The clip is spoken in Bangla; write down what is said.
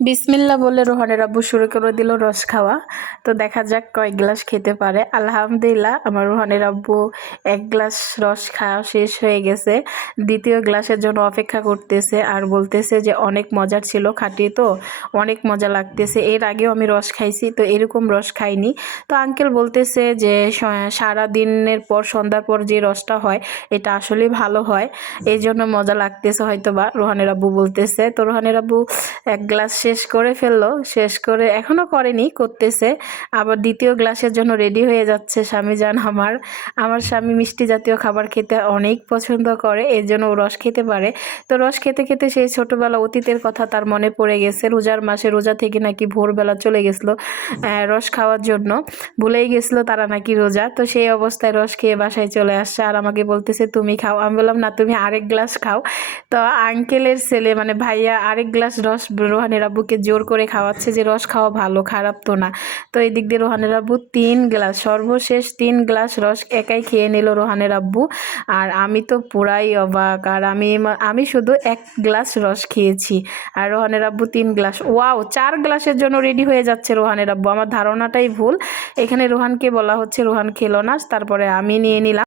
বিসমিল্লা বলে রোহানের আব্বু শুরু করে দিল রস খাওয়া। তো দেখা যাক কয়েক গ্লাস খেতে পারে। আলহামদুলিল্লাহ, আমার রোহানের আব্বু এক গ্লাস রস খাওয়া শেষ হয়ে গেছে। দ্বিতীয় গ্লাসের জন্য অপেক্ষা করতেছে আর বলতেছে যে অনেক মজার ছিল, খাঁটি তো অনেক মজা লাগতেছে। এর আগেও আমি রস খাইছি, তো এরকম রস খাইনি। তো আঙ্কেল বলতেছে যে সারা দিনের পর সন্ধ্যার পর যে রসটা হয় এটা আসলেই ভালো হয়, এই জন্য মজা লাগতেছে হয়তো বা, রোহানের আব্বু বলতেছে। তো রোহানের আব্বু এক গ্লাস শেষ করে ফেললো, শেষ করে এখনো করেনি, করতেছে। আবার দ্বিতীয় গ্লাসের জন্য রেডি হয়ে যাচ্ছে স্বামীজান আমার। আমার স্বামী মিষ্টি জাতীয় খাবার খেতে অনেক পছন্দ করে, এর জন্য ও রস খেতে পারে। তো রস খেতে খেতে সেই ছোটবেলা অতীতের কথা তার মনে পড়ে গেছে। রোজার মাসে রোজা থেকে নাকি ভোরবেলা চলে গেছিলো রস খাওয়ার জন্য, ভুলেই গেছিলো তারা নাকি রোজা। তো সেই অবস্থায় রস খেয়ে বাসায় চলে আসছে আর আমাকে বলতেছে তুমি খাও। আমি বললাম না, তুমি আরেক গ্লাস খাও। তো আঙ্কেলের ছেলে মানে ভাইয়া আরেক গ্লাস রস রোহানের আব্বুকে জোর করে খাওয়াচ্ছে যে রস খাওয়া ভালো, খারাপ তো না। তো এই দিক দিয়ে রোহানের আব্বু 3 গ্লাস, সর্বশেষ 3 গ্লাস রস একাই খেয়ে নিল রোহানের আব্বু। আর আমি তো পুরাই অবাক, আর আমি শুধু 1 গ্লাস রস খেয়েছি আর রোহানের আব্বু 3 গ্লাস। ওয়াও, 4 গ্লাসের জন্য রেডি হয়ে যাচ্ছে রোহানের আব্বু। আমার ধারণাটাই ভুল, এখানে রোহানকে বলা হচ্ছে, রোহান খেলো না, তারপরে আমি নিয়ে নিলাম।